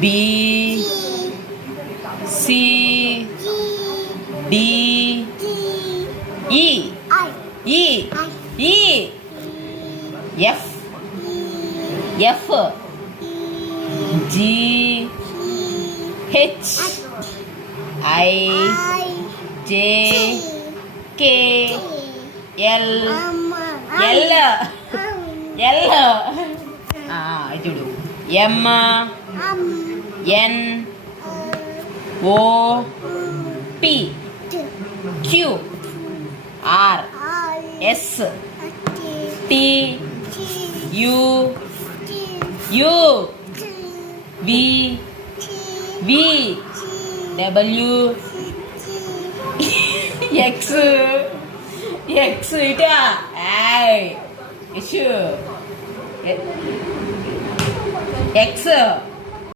B C D E E E F F G H I J K L L చూడు M N O P Q R S T U U V V W X ఇటా X